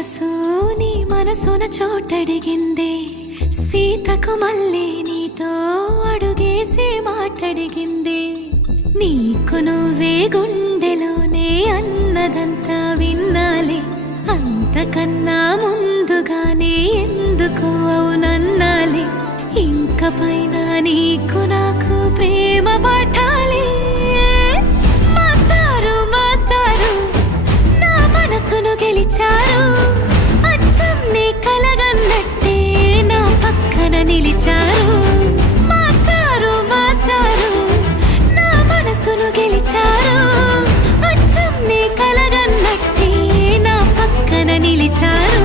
మనసు నీ మనసున చోటడిగిందే, సీతకు మళ్ళీ నీతో అడుగేసి మాటడిగిందే. నీకు నువ్వే గుండెలోనే అన్నదంతా విన్నాలే, అంతకన్నా ముందుగానే ఎందుకు అవునన్నాలే. ఇంక పైన నీకు నాకు ప్రేమ పాఠాలే. మాస్టారు మాస్టారు నా మనసును గెలిచారు, అచ్చం నీ కలగన్నట్టే నా పక్కన నిలిచారు. మాస్టారు మాస్టారు నా మనసును గెలిచారు, అచ్చం నీ కలగన్నట్టే నా పక్కన నిలిచారు.